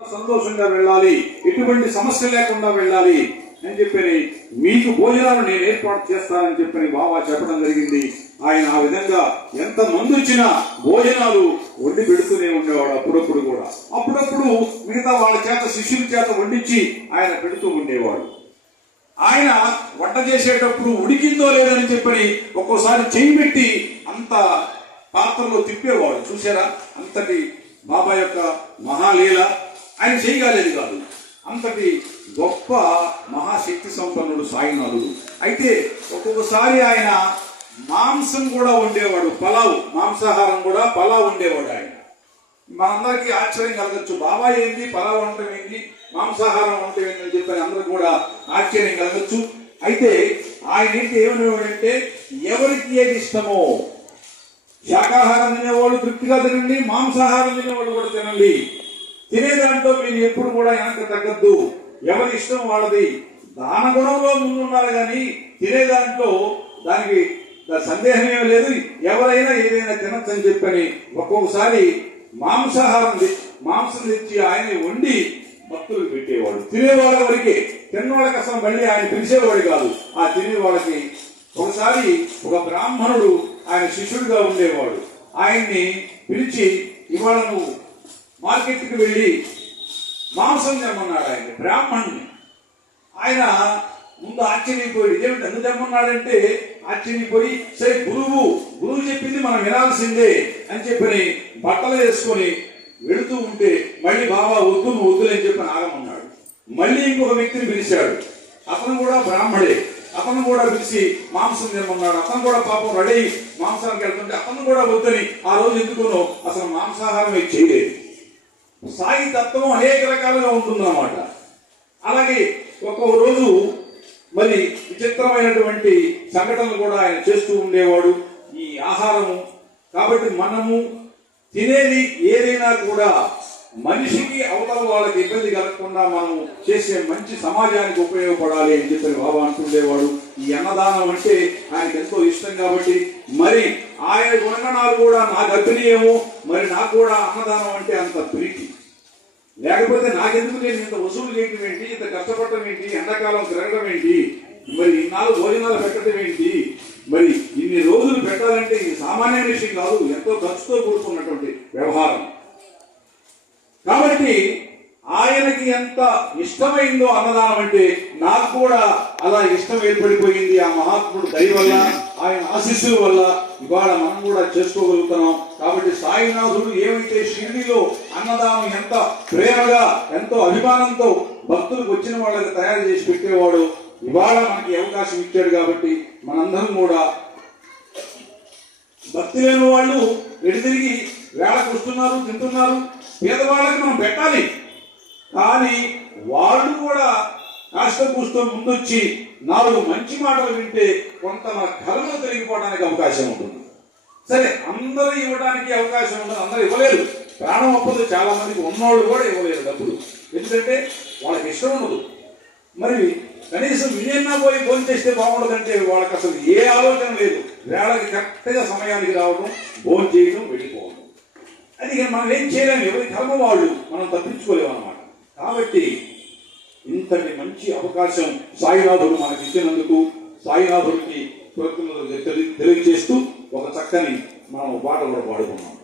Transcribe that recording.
సంతోషంగా వెళ్ళాలి ఎటువంటి సమస్య లేకుండా వెళ్ళాలి అని చెప్పని మీకు భోజనాలు నేను ఏర్పాటు చేస్తానని చెప్పని బాబా చెప్పడం జరిగింది. ఆయన ఆ విధంగా ఎంత మంది వచ్చినా భోజనాలు వండి పెడుతూనే ఉండేవాడు అప్పుడప్పుడు కూడా. అప్పుడప్పుడు మిగతా వాళ్ళ చేత శిష్యుల చేత వండించి ఆయన పెడుతూ ఉండేవాడు. ఆయన వంట చేసేటప్పుడు ఉడికిందో లేదని చెప్పని ఒక్కోసారి చేయి పెట్టి అంత పాత్రలో తిప్పేవాడు. చూసారా అంతటి బాబా యొక్క మహాలీల ఆయన చేయగలేదు కాదు. అంతటి గొప్ప మహాశక్తి సంపన్నుడు సాయినాథుడు. అయితే ఒక్కొక్కసారి ఆయన మాంసం కూడా ఉండేవాడు పలావ్ మాంసాహారం కూడా పలావ్ ఉండేవాడు ఆయన. మనందరికీ ఆశ్చర్యం కలగచ్చు బాబా ఏంది? పలావ్ ఉండటం ఏంటి మాంసాహారం ఉండటం ఏంటి అని చెప్పి అందరూ కూడా ఆశ్చర్యం కలగచ్చు. అయితే ఆయన ఏంటి ఏమనేవాడంటే ఎవరికి ఏది ఇష్టమో శాకాహారం తినేవాళ్ళు తృప్తిగా తినండి మాంసాహారం తినేవాళ్ళు కూడా తినండి. తినే దాంట్లో మీరు ఎప్పుడు కూడా వెనక తగ్గద్దు. ఎవరి ఇష్టం వాళ్ళది. దాన గుణంలో ముందున్నారు కానీ తినే దాంట్లో దానికి సందేహం ఏమీ లేదు. ఎవరైనా ఏదైనా తినచ్చని చెప్పని ఒక్కొక్కసారి మాంసాహారం మాంసం తెచ్చి ఆయన వండి భక్తులు పెట్టేవాడు. తినేవాళ్ళ వరకే తిన్నవాళ్ళకి అసలు మళ్ళీ ఆయన పిలిచేవాడు కాదు. ఆ తినే వాళ్ళకి ఒకసారి ఒక బ్రాహ్మణుడు ఆయన శిష్యుడిగా ఉండేవాడు. ఆయన్ని పిలిచి ఇవాళ నువ్వు మార్కెట్కి వెళ్ళి మాంసం తెమ్మన్నాడు ఆయన బ్రాహ్మణ్ణి ఆయన ముందు ఆశ్చర్యపోయి ఇదేమిటి ఎందుకు తెమ్మన్నాడంటే? ఆశ్చర్యపోయి సరే గురువు గురువు చెప్పింది మనం వినాల్సిందే అని చెప్పని బట్టలు వేసుకొని వెళుతూ ఉంటే మళ్ళీ బాబా వద్దు నువ్వు వద్దులేని చెప్పి ఆగమన్నాడు మళ్ళీ ఇంకొక వ్యక్తిని పిలిచాడు. అతను కూడా బ్రాహ్మడే అతను కూడా పిలిచి మాంసం తినమన్నాడు అతను కూడా పాపం రెడీ మాంసానికి వెళ్తుంటే అతను కూడా వద్దని ఆ రోజు ఎందుకునో అసలు మాంసాహారం చేయలేదు. సాయి తత్వం అనేక రకాలుగా ఉంటుందన్నమాట. అలాగే ఒక్కొక్క రోజు మరి విచిత్రమైనటువంటి సంఘటనలు కూడా ఆయన చేస్తూ ఉండేవాడు. ఈ ఆహారము కాబట్టి మనము తినేది ఏదైనా కూడా మనిషికి అవతల వాళ్ళకి ఇబ్బంది కలగకుండా మనం చేసే మంచి సమాజానికి ఉపయోగపడాలి అని చెప్పి బాబా అంటుండేవాడు. ఈ అన్నదానం అంటే ఆయనకు ఎంతో ఇష్టం కాబట్టి మరి ఆయన గుణగణాలు కూడా నాకు అభినయము మరి నాకు కూడా అన్నదానం అంటే అంత ప్రీతి. లేకపోతే నాకెందుకు నేను ఇంత వసూలు చేయటం ఏంటి? ఇంత కష్టపడటం ఏంటి? ఎండాకాలం తిరగడం ఏంటి? మరి ఇన్నాళ్ళు భోజనాలు పెట్టడం ఏంటి? మరి ఇన్ని రోజులు పెట్టాలంటే ఇది సామాన్య విషయం కాదు ఎంతో ఖర్చుతో కూడుకున్నటువంటి వ్యవహారం. కాబట్టి ఆయనకి ఎంత ఇష్టమైందో అన్నదానం అంటే నాకు కూడా అలా ఇష్టం ఏర్పడిపోయింది ఆ మహాత్ముడు దయ వల్ల ఆయన ఆశీస్సుల వల్ల ఇవాళ మనం కూడా చేసుకోగలుగుతున్నాం. కాబట్టి సాయినాథుడు ఏమైతే షిరిడిలో అన్నదానం ఎంత ప్రేమగా ఎంతో అభిమానంతో భక్తులకు వచ్చిన వాళ్ళకి తయారు చేసి పెట్టేవాడు ఇవాళ మనకి అవకాశం ఇచ్చాడు కాబట్టి మనందరం కూడా భక్తి లేని వాళ్ళు ఎటు తిరిగి వేళకు వస్తున్నారు తింటున్నారు? పేదవాళ్ళకి మనం పెట్టాలి. కానీ వాళ్ళు కూడా కాస్త కూస్తో ముందొచ్చి నాలుగు మంచి మాటలు వింటే కొంత మన కర్మలు తిరిగిపోవడానికి అవకాశం ఉంటుంది. సరే అందరూ ఇవ్వడానికి అవకాశం ఉంటుంది అందరూ ఇవ్వలేరు. ప్రాణం అప్పదు చాలా మందికి ఉన్నోళ్ళు కూడా ఇవ్వలేరు డబ్బులు. ఎందుకంటే వాళ్ళకి ఇష్టం ఉండదు. మరి కనీసం వినేనా పోయి ఫోన్ చేస్తే బాగుండదంటే వాళ్ళకి అసలు ఏ ఆలోచన లేదు. వేళకి కరెక్ట్గా సమయానికి రావడం ఫోన్ చేయడం వెళ్ళిపోవడం. అది మనం ఏం చేయలేము ఎవరి కర్మ వాళ్ళు మనం తప్పించుకోలేము అనమాట కాబట్టి ఇంతటి మంచి అవకాశం సాయినాథుడు మనకి ఇచ్చినందుకు సాయినాథుడికి కృతజ్ఞతలు తెలి- తెలియజేస్తూ ఒక చక్కని మనం పాట కూడా పాడుకున్నాం